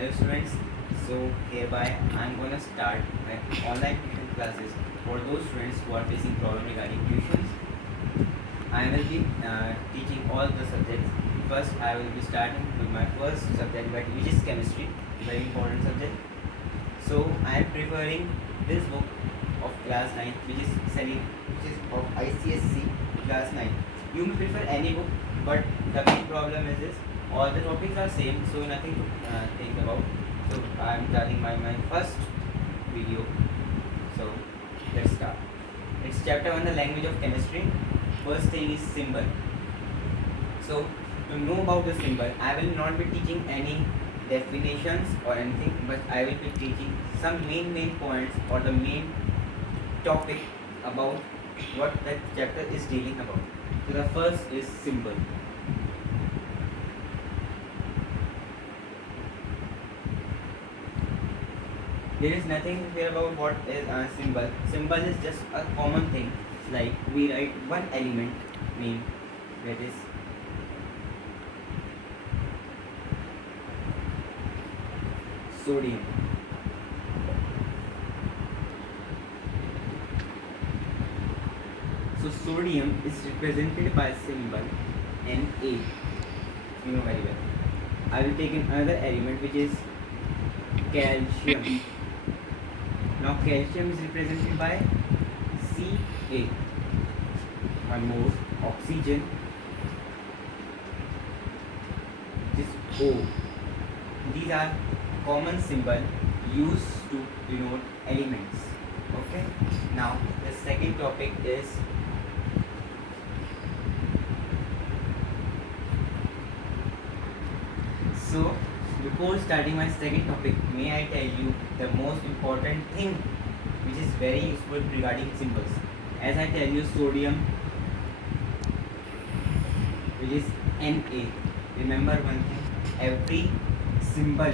Hello students, so hereby I am going to start my online tuition classes for those students who are facing problem regarding tuitions. I will be teaching all the subjects. First I will be starting with my first subject, which is chemistry, very important subject. So I am preferring this book of class 9 which is of ICSC class 9. You may prefer any book, but the main problem is this: all the topics are same, so nothing to think about. So I am starting my first video. So let's start. It's chapter 1, the language of chemistry. First thing is symbol. So to know about the symbol, I will not be teaching any definitions or anything, but I will be teaching some main points or the main topic about what that chapter is dealing about. So the first is symbol. There is nothing to fear about what is a symbol. Symbol is just a common thing. Like we write one element name, that is sodium. So sodium is represented by symbol Na. You know very well. I will take another element which is calcium. Now calcium is represented by Ca. One more, oxygen, which is O. These are common symbol used to denote elements. Okay. Now the second topic is so before starting my second topic, may I tell you the most important thing which is very useful regarding symbols. As I tell you, sodium, which is Na. Remember one thing: every symbol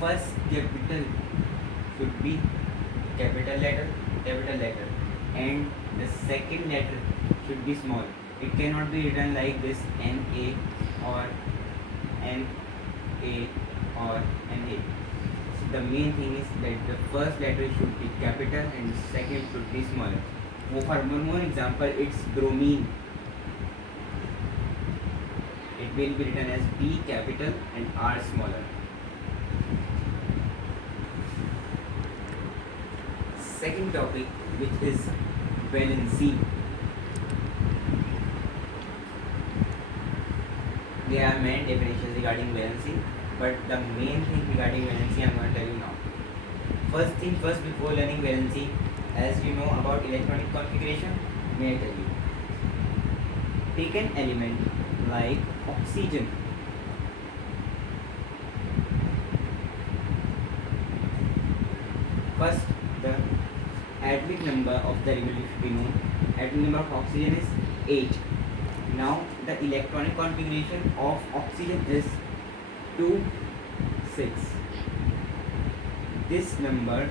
first capital should be capital letter, and the second letter should be small. It cannot be written like this: Na or Na or Na. The main thing is that the first letter should be capital and second should be smaller. For one more example, it's bromine. It will be written as B capital and R smaller. Second topic, which is valency. There are many definitions regarding valency, but the main thing regarding valency I am going to tell you now. First thing first, before learning valency, as you know about electronic configuration, may I tell you. Take an element like oxygen. First, the atomic number of the element should be known. Atomic number of oxygen is 8. Now the electronic configuration of oxygen is 2, 6. This number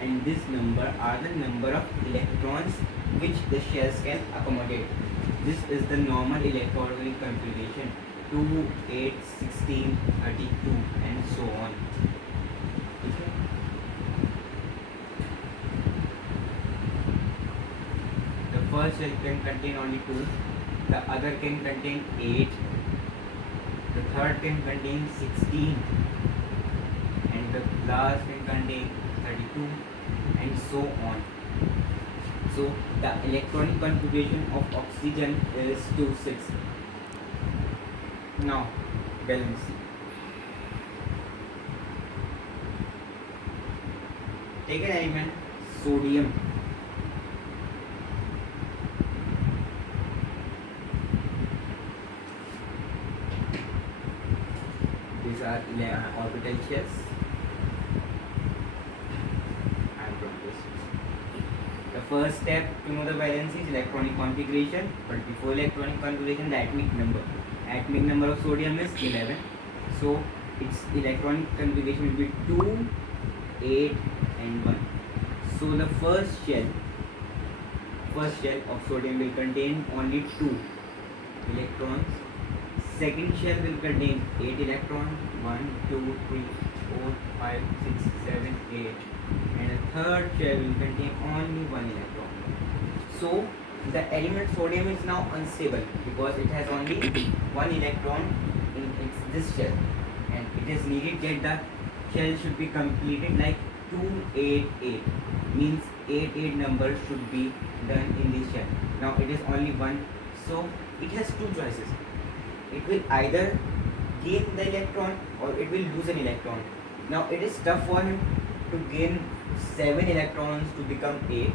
and this number are the number of electrons which the shells can accommodate. This is the normal electronic configuration: 2, 8, 16, 32 and so on. Okay. The first shell can contain only 2, the other can contain 8, the third can contain 16, and the last can contain 32 and so on. So the electronic configuration of oxygen is 2, 6. Now valency. Take an element sodium. These are orbital shells. The first step to know the valency is electronic configuration, but before electronic configuration, the atomic number. Atomic number of sodium is 11, so its electronic configuration will be 2, 8 and 1. So the first shell of sodium will contain only 2 electrons, Second shell will contain 8 electrons, 1, 2, 3, 4, 5, 6, 7, 8. And the third shell will contain only 1 electron. So the element sodium is now unstable because it has only 1 electron in this shell, and it is needed that the shell should be completed like 288, means 88 numbers should be done in this shell. Now it is only 1, so it has two choices. It will either gain the electron or it will lose an electron. Now it is tough for him to gain 7 electrons to become 8,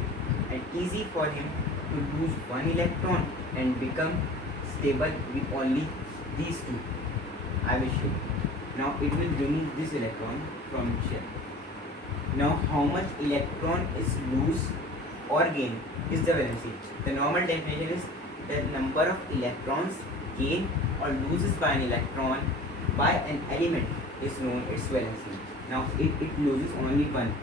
and easy for him to lose 1 electron and become stable with only these two. I will show. Now it will remove this electron from the shell. Now how much electron is lose or gain is the valency. The normal definition is the number of electrons gained or loses by an electron by an element is known its valency. Now it loses only 1.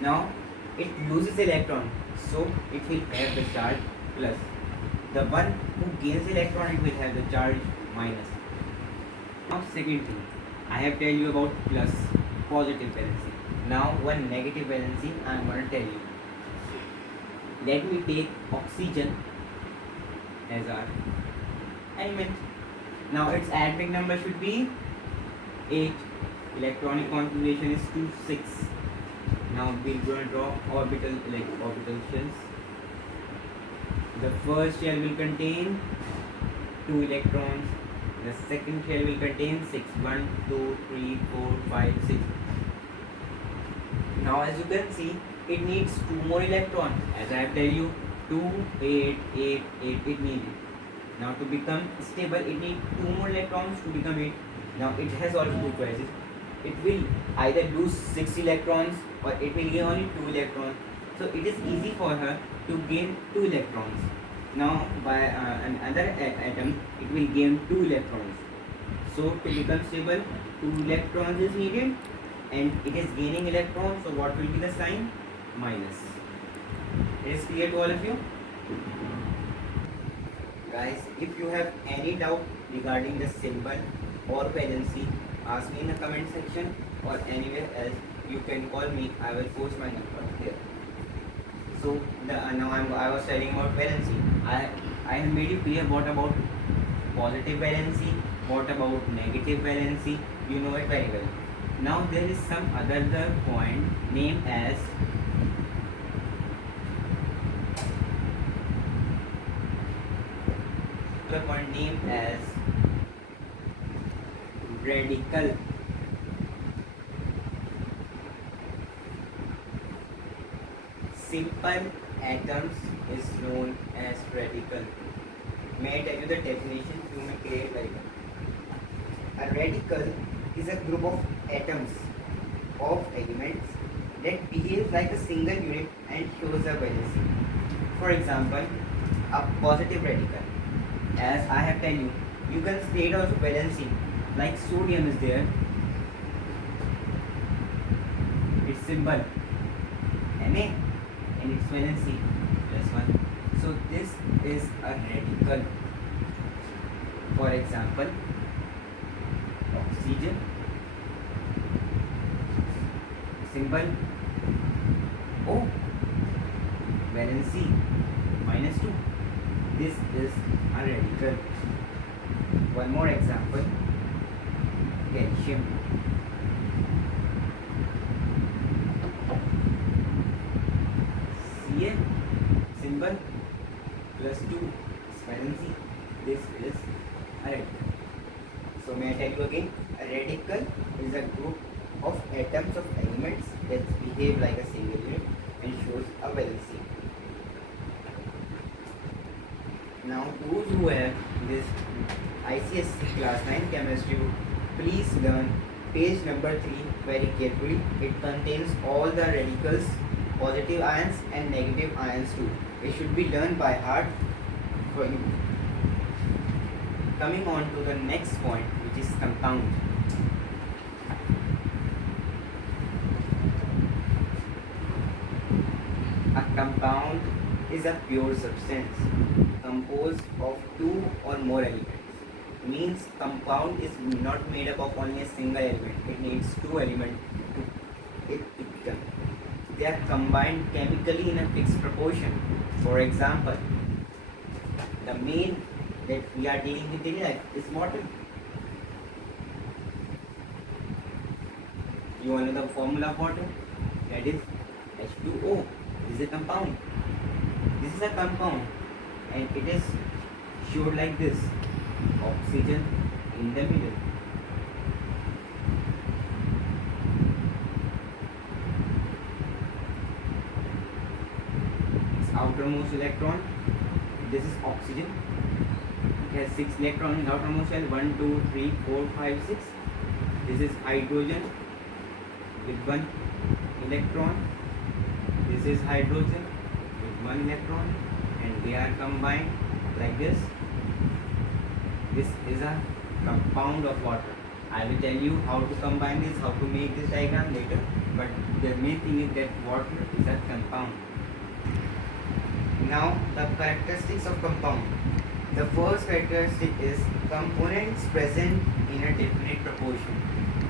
Now it loses electron, so it will have the charge plus. The one who gains electron, it will have the charge minus. Now second thing, I have tell you about plus, positive valency. Now one negative valency I am going to tell you. Let me take oxygen as our element. Now its atomic number should be 8. Electronic configuration is 2, 6. Now we're going to draw orbital shells. The first shell will contain 2 electrons. The second shell will contain 6. 1, 2, 3, 4, 5, 6. Now as you can see, it needs 2 more electrons. As I have tell you, 2, 8, 8, 8 it needs. Now to become stable, it needs 2 more electrons to become 8. Now it has also two choices. It will either lose 6 electrons or it will gain only 2 electrons. So it is easy for her to gain 2 electrons. Now by another atom, it will gain 2 electrons. So to become stable, 2 electrons is needed, and it is gaining electrons. So what will be the sign? Minus. It is clear to all of you? Guys, if you have any doubt regarding the symbol or valency, ask me in the comment section or anywhere else. You can call me. I will post my number here. So now I was telling about valency. I have made you clear what about positive valency, what about negative valency. You know it very well. Now there is some other point named as radical. Simple atoms is known as radical. May I tell you the definition? You may create like a radical is a group of atoms of elements that behave like a single unit and shows a valency. For example, a positive radical. As I have tell you, you can state also valency. Like sodium is there. Its symbol Na and its valency +1. So this is a radical. For example, oxygen, symbol O, valency -2. This is a radical. One more example, calcium. Ca, symbol +2, valency. This is a radical. So may I tell you again, a radical is a group of atoms of elements that behave like a single unit and shows a valency. Now those who have this ICSE class 9 chemistry, please learn page number 3 very carefully. It contains all the radicals, positive ions and negative ions too. It should be learned by heart for you. Coming on to the next point, which is compound. A compound is a pure substance composed of 2 or more elements. means compound is not made up of only a single element. It needs two elements to it become. They are combined chemically in a fixed proportion. For example, the main that we are dealing with daily life is water. You want to know the formula of water? That is H2O. This is a compound. This is a compound, and it is showed like this: oxygen in the middle. Its outermost electron. This is oxygen. It has 6 electrons in the outermost shell. 1, 2, 3, 4, 5, 6. This is hydrogen with 1 electron. This is hydrogen with 1 electron, and they are combined like this. This is a compound of water. I will tell you how to combine this, how to make this diagram later, but the main thing is that water is a compound. Now the characteristics of compound. The first characteristic is components present in a definite proportion.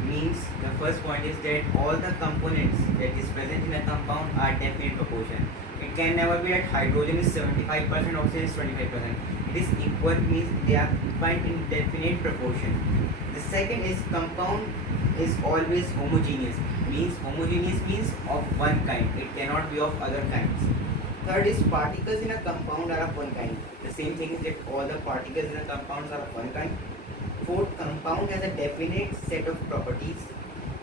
Means the first point is that all the components that is present in a compound are definite proportion. It can never be that hydrogen is 75%, oxygen is 25%. It is equal, means they are defined in definite proportion. The second is compound is always homogeneous. Means homogeneous means of one kind. It cannot be of other kinds. Third is particles in a compound are of one kind. The same thing is that all the particles in a compound are of one kind. Fourth, compound has a definite set of properties.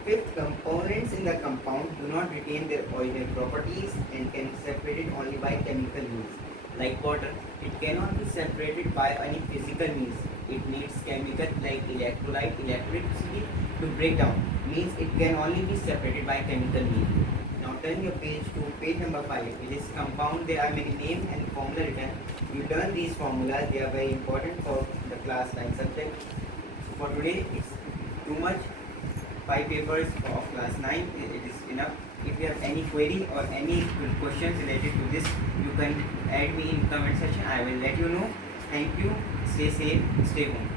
Fifth, components in the compound do not retain their original properties and can be separated only by chemical means. Like water, it cannot be separated by any physical means. It needs chemical like electrolyte, electricity to break down. Means it can only be separated by chemical means. Now turn your page to page number 5. It is compound. There are many names and formula written. You learn these formulas. They are very important for the class 9 subject. So for today, it's too much. 5 papers of class 9. It is enough. If you have any query or any questions related to this, you can add me in comment section. I will let you know. Thank you. Stay safe. Stay home.